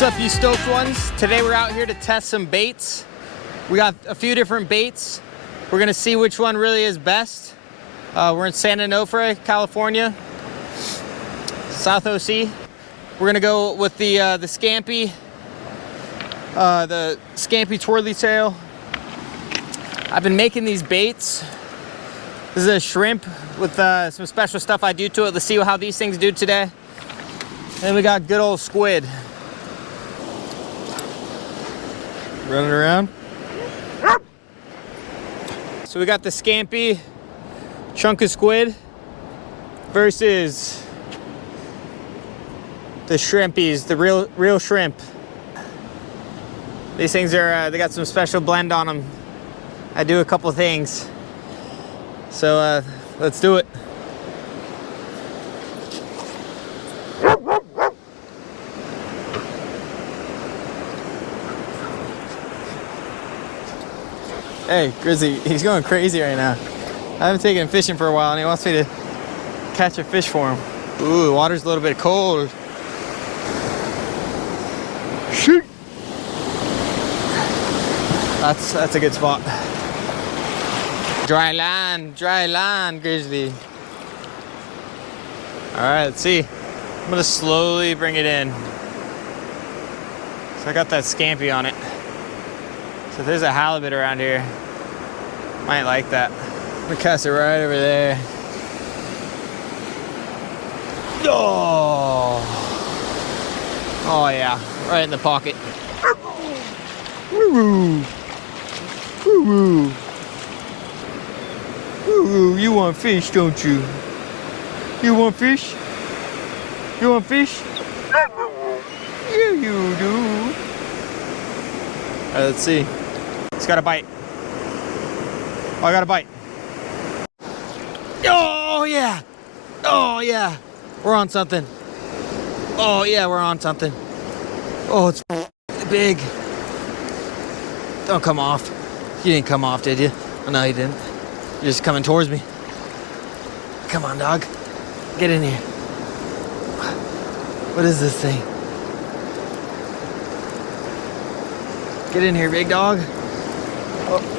What's up, you stoked ones? Today we're out here to test some baits. We got a few different baits. We're gonna see which one really is best. We're in San Onofre, California, South OC. We're gonna go with the Scampi twirly tail. I've been making these baits. This is a shrimp with some special stuff I do to it. Let's see how these things do today. Then we got good old squid. Running around. So we got the Scampi chunk of squid versus the shrimpies, the real shrimp. These things are, they got some special blend on them. I do a couple things. So let's do it. Hey, Grizzly, he's going crazy right now. I haven't taken him fishing for a while and he wants me to catch a fish for him. Ooh, the water's a little bit cold. Shoot! That's a good spot. Dry land, Grizzly. All right, let's see. I'm gonna slowly bring it in. So I got that Scampi on it. So if there's a halibut around here, might like that. I'm gonna cast it right over there. Oh! Oh yeah, right in the pocket. Woo-woo! Woo-woo! Woo-woo! You want fish, don't you? You want fish? You want fish? Yeah, you do. All right, let's see. It's got a bite. Oh, I got a bite. Oh, yeah. Oh, yeah. We're on something. Oh, yeah, we're on something. Oh, it's big. Don't come off. You didn't come off, did you? Oh, no, you didn't. You're just coming towards me. Come on, dog. Get in here. What is this thing? Get in here, big dog. Oh.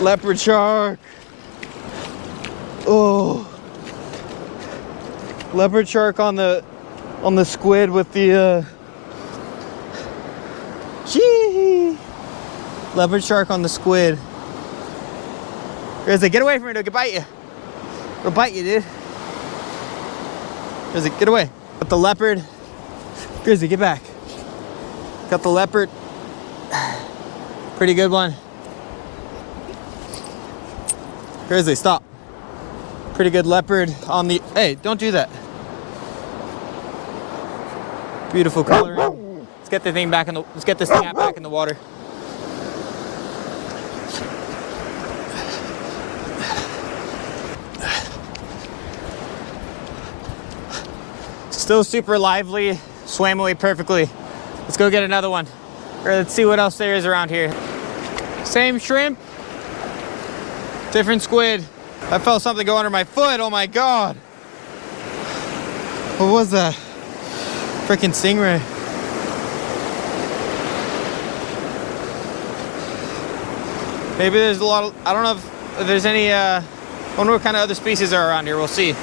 Leopard shark. Oh. Leopard shark on the squid with the gee. Leopard shark on the squid. Grizzly, get away from it, it'll bite you. It'll bite you, dude. Grizzly, get away. Got the leopard. Grizzly, get back. Got the leopard. Pretty good one. Grizzly, stop. Pretty good leopard on the, hey, don't do that. Beautiful coloring. Let's get the thing back in the, let's get this thing back in the water. Still super lively, swam away perfectly. Let's go get another one. Or let's see what else there is around here. Same shrimp, different squid. I felt something go under my foot, oh my God. What was that? Freaking stingray. Maybe there's a lot of, I don't know if there's any, I wonder what kind of other species are around here, we'll see.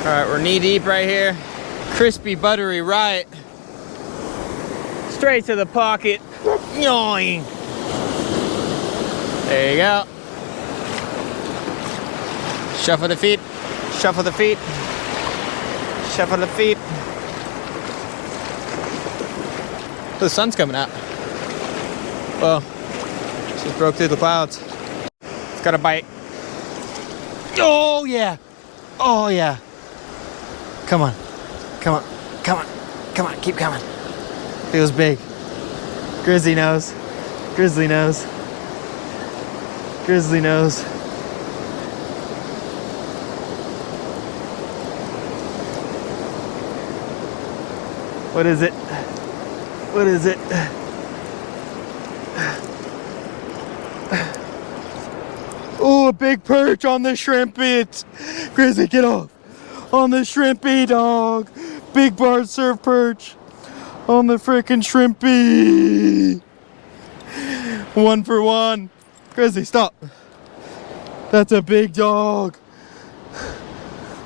All right, we're knee deep right here. Crispy, buttery, right. Straight to the pocket. Yoing. There you go. Shuffle the feet, shuffle the feet, shuffle the feet. The sun's coming out. Well, just broke through the clouds. It's got a bite. Oh yeah, oh yeah. Come on, come on, come on, come on, keep coming. Feels big. Grizzly knows, Grizzly knows, Grizzly knows. What is it? What is it? Oh, a big perch on the shrimpy. Grizzly, get off. On the shrimpy, dog. Big barred surf perch. On the frickin' shrimpy. 1 for 1. Grizzly, stop. That's a big dog.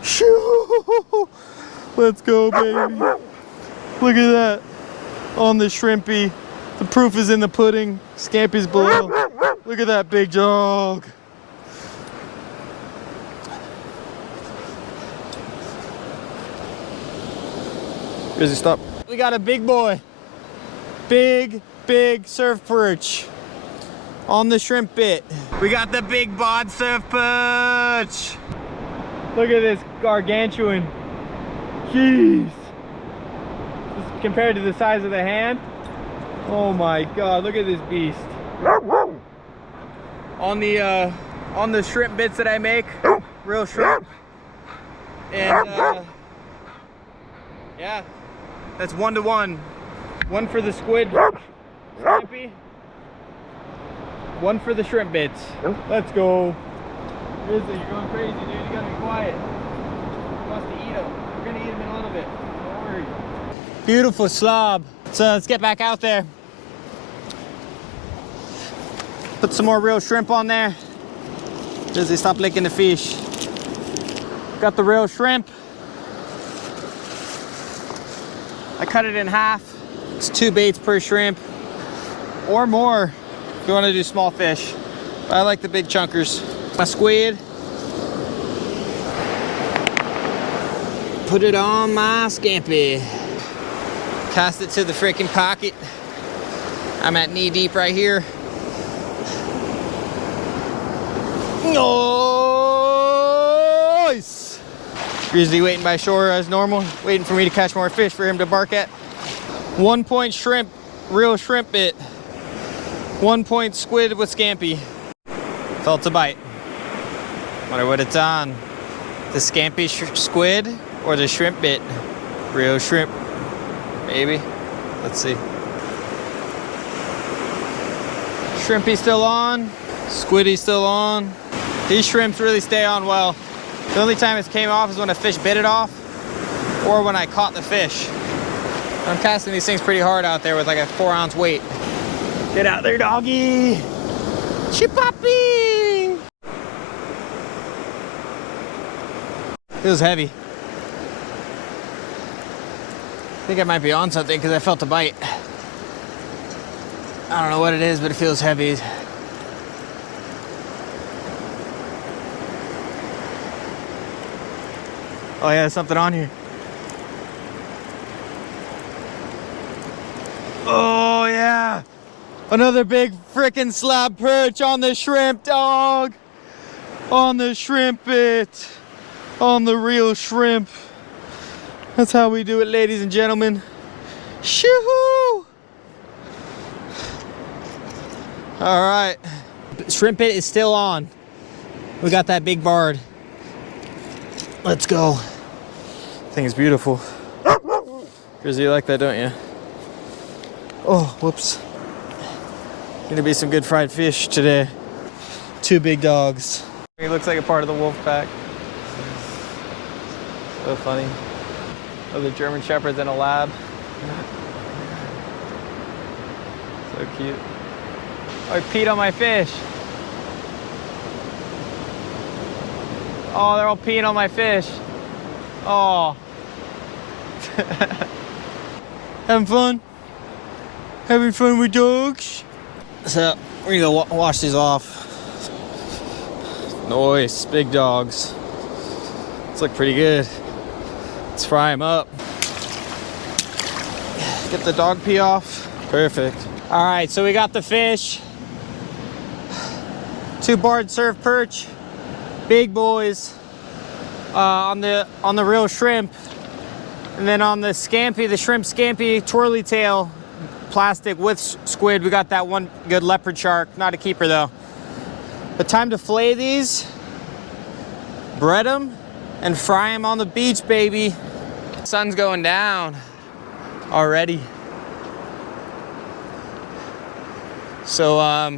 Shoo! Let's go, baby. Look at that. On the shrimpy. The proof is in the pudding. Scampy's below. Look at that big dog. Grizzly, stop. We got a big boy. Big surf perch on the shrimp bit. We got the big bod surf perch. Look at this gargantuan. Jeez. Just compared to the size of the hand. Oh my God, look at this beast. On the shrimp bits that I make, real shrimp. And yeah, that's 1 to 1. 1 for the squid scampi, 1 for the shrimp bits. Let's go. Grizzly, you're going crazy, dude. You gotta be quiet. He wants to eat them. We're gonna eat them in a little bit. Don't worry. Beautiful slob. So let's get back out there. Put some more real shrimp on there. Grizzly, stop licking the fish. Got the real shrimp. I cut it in half. It's 2 baits per shrimp or more if you want to do small fish. But I like the big chunkers. My squid. Put it on my scampi. Cast it to the freaking pocket. I'm at knee deep right here. Nice! Grizzly waiting by shore as normal, waiting for me to catch more fish for him to bark at. 1 point shrimp, real shrimp bit. 1 point squid with scampi. Felt a bite. Wonder what it's on. The scampi squid or the shrimp bit? Real shrimp, maybe. Let's see. Shrimpy still on. Squiddy still on. These shrimps really stay on well. The only time it came off is when a fish bit it off or when I caught the fish. I'm casting these things pretty hard out there with like a 4-ounce weight. Get out there, doggy. Chip-popping. Feels heavy. I think I might be on something because I felt a bite. I don't know what it is, but it feels heavy. Oh yeah, there's something on here. Oh yeah! Another big frickin' slab perch on the shrimp, dog! On the shrimp bit. On the real shrimp. That's how we do it, ladies and gentlemen. Shoo-hoo! All right. Shrimp bit is still on. We got that big barred. Let's go. Thing is beautiful. Grizzly, you like that, don't you? Oh, whoops. Gonna be some good fried fish today. 2 big dogs. He looks like a part of the wolf pack. So funny. Other German shepherds in a lab. So cute. Oh, he peed on my fish. Oh, they're all peeing on my fish. Oh. Having fun? Having fun with dogs? So, we're gonna go wash these off. Nice, big dogs. These look pretty good. Let's fry them up. Get the dog pee off. Perfect. All right, so we got the fish. 2 barred surf perch. Big boys. On the real shrimp. And then on the scampi, the shrimp scampi twirly tail, plastic with squid, we got that 1 good leopard shark. Not a keeper though. But time to fillet these, bread them, and fry them on the beach, baby. Sun's going down. already. So I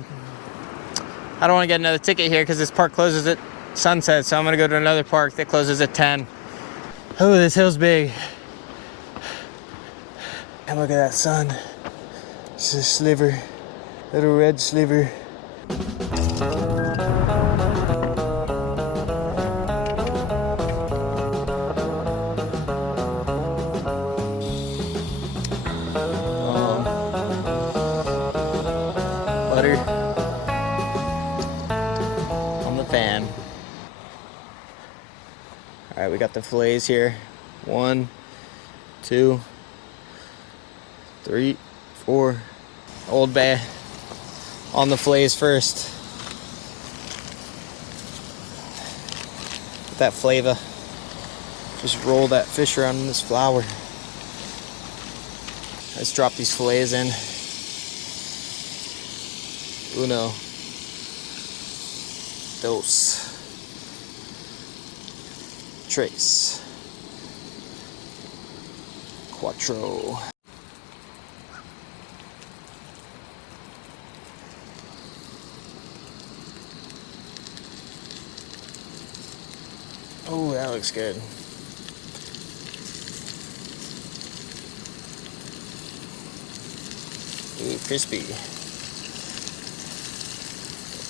don't want to get another ticket here because this park closes at sunset, so I'm gonna go to another park that closes at 10. Oh, this hill's big. And look at that sun. It's a sliver, little red sliver. Butter on the fan. All right, we got the fillets here. 1, 2, 3, 4. Old Bay on the fillets first. Get that flavor. Just roll that fish around in this flour. Let's drop these fillets in. Uno. Dos. Tres. Cuatro. Oh, that looks good. Ooh, crispy.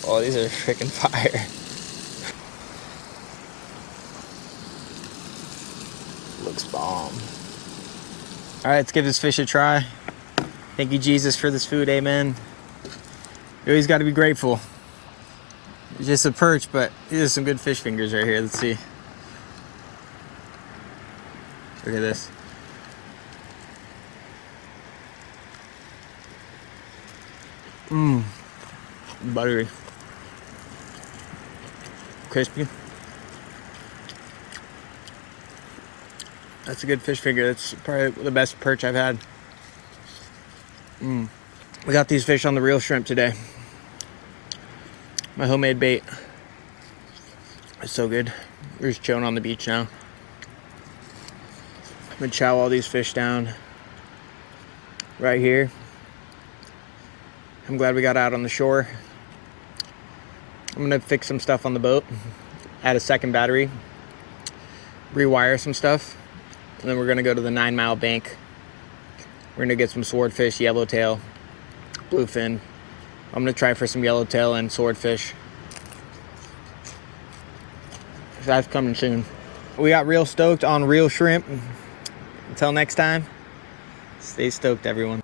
Oh, these are freaking fire. Looks bomb. All right, let's give this fish a try. Thank you, Jesus, for this food. Amen. You always got to be grateful. It's just a perch, but these are some good fish fingers right here. Let's see. Look at this. Mmm. Buttery. Crispy. That's a good fish finger. That's probably the best perch I've had. We got these fish on the real shrimp today. My homemade bait. It's so good. We're just chilling on the beach now. I'm gonna chow all these fish down right here. I'm glad we got out on the shore. I'm gonna fix some stuff on the boat, add a second battery, rewire some stuff, and then we're gonna go to the 9 Mile bank. We're gonna get some swordfish, yellowtail, bluefin. I'm gonna try for some yellowtail and swordfish. That's coming soon. We got real stoked on real shrimp. Until next time, stay stoked, everyone.